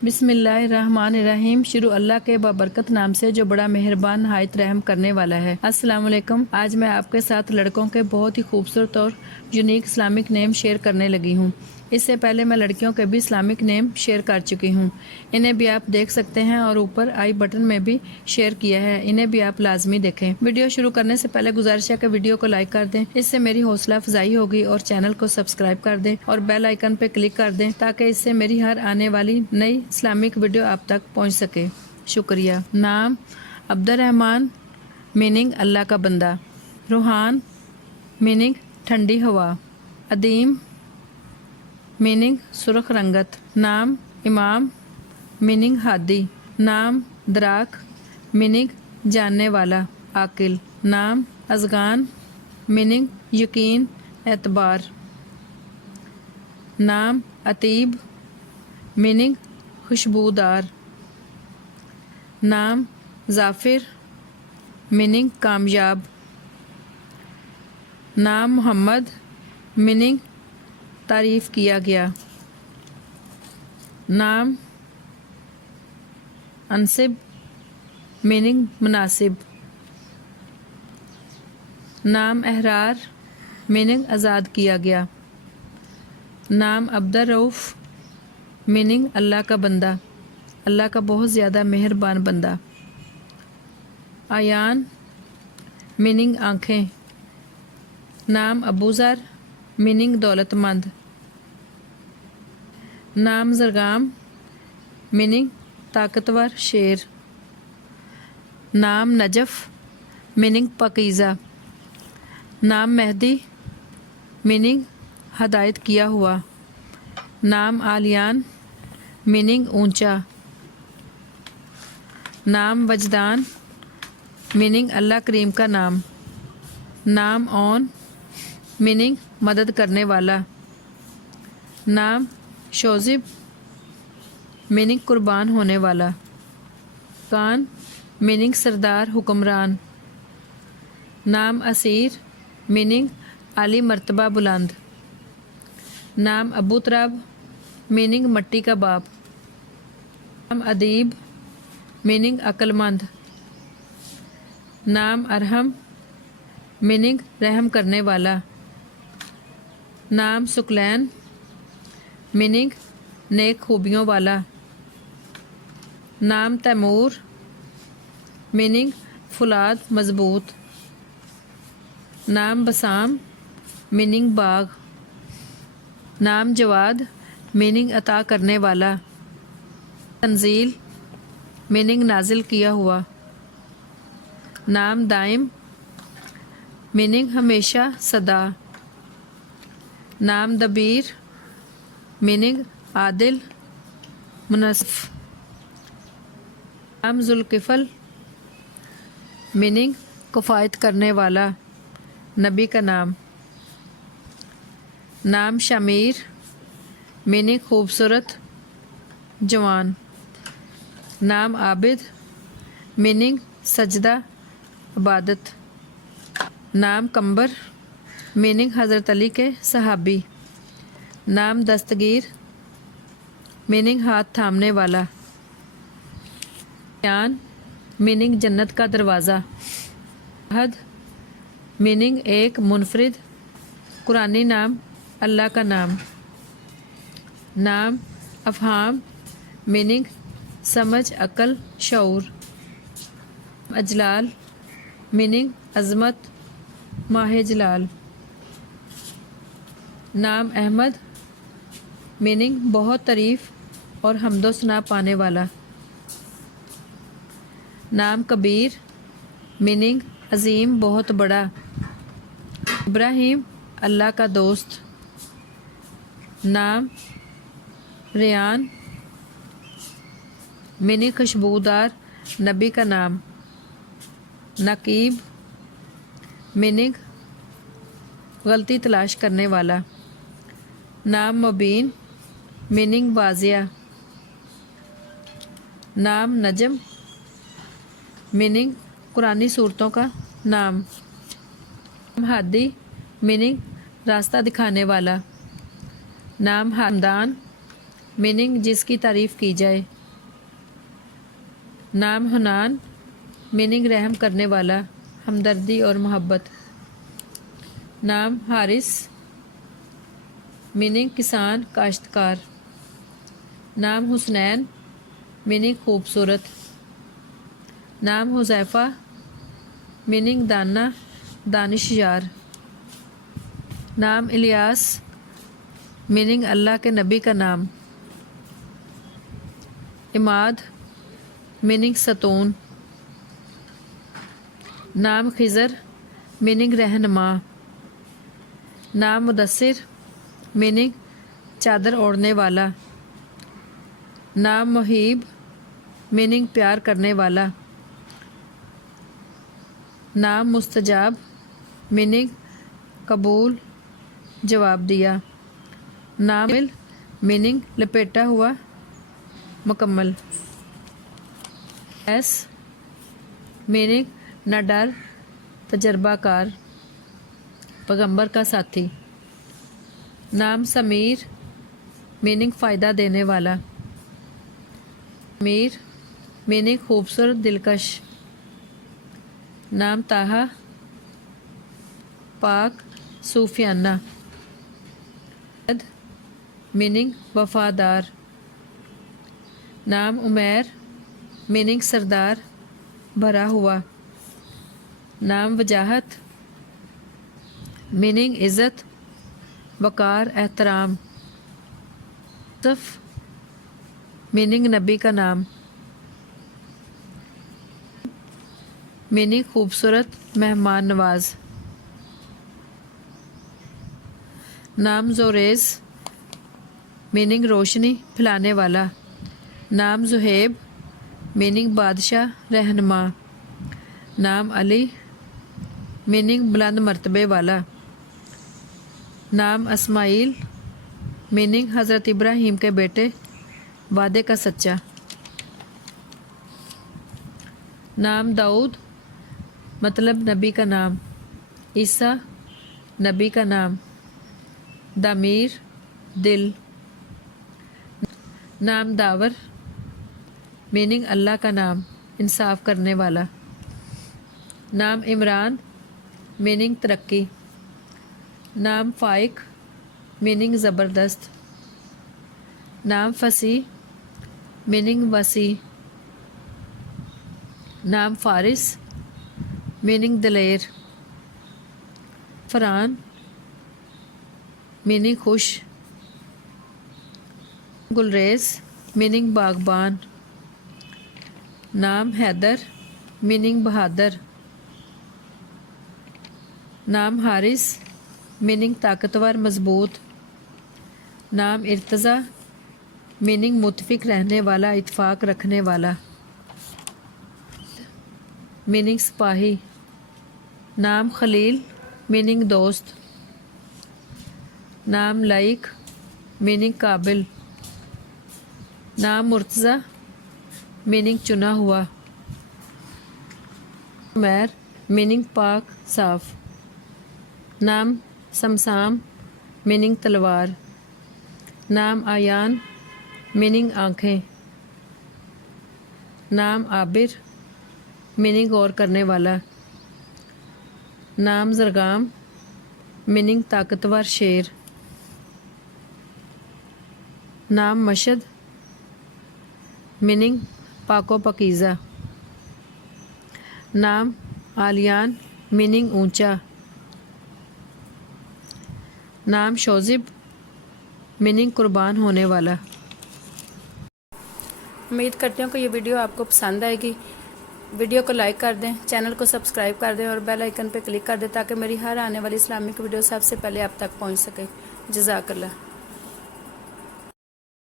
बिस्मिल्लाहिर्रहमानिर्रहीम। शुरू अल्लाह के बाबरकत नाम से जो बड़ा मेहरबान नहायत रहम करने वाला है। अस्सलाम वालेकुम। आज मैं आपके साथ लड़कों के बहुत ही खूबसूरत और यूनिक इस्लामिक नेम शेयर करने लगी हूँ। इससे पहले मैं लड़कियों के भी इस्लामिक नेम शेयर कर चुकी हूँ, इन्हें भी आप देख सकते हैं और ऊपर आई बटन में भी शेयर किया है, इन्हें भी आप लाजमी देखें। वीडियो शुरू करने से पहले गुजारिश है कि वीडियो को लाइक कर दें, इससे मेरी हौसला अफजाई होगी, और चैनल को सब्सक्राइब कर दें और बेल आइकन पर क्लिक कर दें ताकि इससे मेरी हर आने वाली नई इस्लामिक वीडियो आप तक पहुँच सके। शुक्रिया। नाम अब्दुर्रहमान मीनिंग अल्लाह का बंदा। रूहान मीनिंग ठंडी हवा। अदीम मीनिंग सुर्ख रंगत। नाम इमाम मीनिंग हादी। नाम दराक मीनिंग जानने वाला, आकिल। नाम अज़गान मीनिंग यकीन, एतबार। नाम अतीब मीनिंग खुशबूदार। नाम जाफिर मीनिंग कामयाब। नाम मोहम्मद मीनिंग तारीफ किया गया। नाम अनसिब मीनिंग मुनासिब। नाम अहरार मीनिंग आज़ाद किया गया। नाम अब्दुर्रऊफ़ मीनिंग अल्लाह का बंदा, अल्लाह का बहुत ज़्यादा मेहरबान बंदा। आयान मीनिंग आँखें। नाम अबूज़र मीनिंग दौलतमंद। नाम ज़रगाम मीनिंग ताकतवर शेर। नाम नजफ़ मीनिंग पकीज़ा। नाम मेहदी मीनिंग हदायत किया हुआ। नाम आलियान मीनिंग ऊंचा। नाम वजदान मीनिंग अल्लाह करीम का नाम। नाम औन मीनिंग मदद करने वाला। नाम शोज़िब मीनिंग कुर्बान होने वाला। कान मीनिंग सरदार, हुक्मरान। नाम असीर मीनिंग आली मर्तबा, बुलंद। नाम अबू तुराब मीनिंग मट्टी का बाप। नाम अदीब मीनिंग अक्लमंद। नाम अरहम मीनिंग रहम करने वाला। नाम सुकलैन मीनिंग नेक खूबियों वाला। नाम तैमूर मीनिंग फुलाद, मजबूत। नाम बसाम मीनिंग बाग। नाम जवाद मीनिंग अता करने वाला। तंजील मीनिंग नाजिल किया हुआ। नाम दाइम मीनिंग हमेशा, सदा। नाम दबीर मीनिंग आदिल, मुनसिफ। नाम जुल्किफल मीनिंग किफ़ायत करने वाला, नबी का नाम। नाम शमीर मीनिंग खूबसूरत, जवान। नाम आबिद मीनिंग सजदा, इबादत। नाम कंबर मीनिंग हज़रत अली के सहाबी। नाम दस्तगीर मीनिंग हाथ थामने वाला। यान मीनिंग जन्नत का दरवाज़ा। अहद मीनिंग एक, मुनफरिद, कुरानी नाम, अल्लाह का नाम। नाम अफ़हाम मीनिंग समझ, अकल, शऊर। अजलाल मीनिंग अज़मत, माह जलाल। नाम अहमद मीनिंग बहुत तारीफ़ और हम्दो सना पाने वाला। नाम कबीर मीनिंग अजीम, बहुत बड़ा। इब्राहीम अल्लाह का दोस्त। नाम रेयान मीनिंग खुशबूदार, नबी का नाम। नकीब मीनिंग गलती तलाश करने वाला। नाम मुबीन मीनिंग वाज़िया। नाम नजम मीनिंग कुरानी सूरतों का नाम। हादी मीनिंग रास्ता दिखाने वाला। नाम हमदान मीनिंग जिसकी तारीफ की जाए। नाम हनान, मीनिंग रहम करने वाला, हमदर्दी और मोहब्बत। नाम हारिस, मीनिंग किसान, काश्तकार। नाम हुसनैन, मीनिंग खूबसूरत। नाम हुज़ैफ़ा, मीनिंग दाना, दानिशयार। नाम इलियास, मीनिंग अल्लाह के नबी का नाम। इमाद, मीनिंग सतून। नाम खिज़र, मीनिंग रहनुमा। नाम मुदस्सिर, मीनिंग चादर ओढ़ने वाला। नाम मुहीब, मीनिंग प्यार करने वाला। नाम मुस्तजाब, मीनिंग कबूल, जवाब दिया। नाम मिल, मीनिंग लपेटा हुआ, मुकम्मल। एस, मीनिंग न डर, तजर्बाकार, पैगंबर का साथी। नाम समीर, मीनिंग फ़ायदा देने वाला। मीर, मीनिंग खूबसूरत, दिलकश। नाम ताहा, पाक, सूफियाना। मीनिंग वफादार। नाम उमैर, मीनिंग सरदार, भरा हुआ। नाम वजाहत, मीनिंग इज़्ज़त, वकार, एहतराम। सफ़, मीनिंग नबी का नाम। मीनिंग खूबसूरत, मेहमान नवाज। नाम जोरेज़, मीनिंग रोशनी, फैलाने वाला। नाम जुहेब, मीनिंग बादशाह, रहनुमा। नाम अली, मीनिंग बुलंद मर्तबे वाला। नाम अस्माइल, मीनिंग हज़रत इब्राहीम के बेटे, वादे का सच्चा। नाम दाऊद, मतलब नबी का नाम। ईसा, नबी का नाम। दामीर, दिल। नाम दावर, मीनिंग अल्लाह का नाम, इंसाफ करने वाला। नाम इमरान, मीनिंग तरक्की। नाम फ़ाइक, मीनिंग ज़बरदस्त। नाम फसी, मीनिंग वसी। नाम फ़ारिस, मीनिंग दलेर। फ़रान, मीनिंग खुश। गुलरेज़, मीनिंग बागबान। नाम हैदर, मीनिंग बहादुर। नाम हारिस, मीनिंग ताकतवर, मजबूत। नाम इर्तज़ा, मीनिंग मुतफिक रहने वाला, इत्फाक रखने वाला। मीनिंग सिपाही। नाम खलील, मीनिंग दोस्त। नाम लाइक, मीनिंग काबिल। नाम मुर्तज़ा, मीनिंग चुना हुआ। उमैर, मीनिंग पाक, साफ। नाम समसाम, मीनिंग तलवार। नाम आयान, मीनिंग आँखें। नाम आबिर, मीनिंग गौर करने वाला। नाम ज़रगाम, मीनिंग ताकतवर, शेर। नाम मशद, मीनिंग पाको पकीज़ा। नाम आलियान, मीनिंग ऊंचा। नाम शोज़िब, मीनिंग कुर्बान होने वाला। उम्मीद करती हूँ कि ये वीडियो आपको पसंद आएगी। वीडियो को लाइक कर दें, चैनल को सब्सक्राइब कर दें और बेल आइकन पर क्लिक कर दें ताकि मेरी हर आने वाली इस्लामिक वीडियो सबसे पहले आप तक पहुँच सके। जज़ाकल्लाह।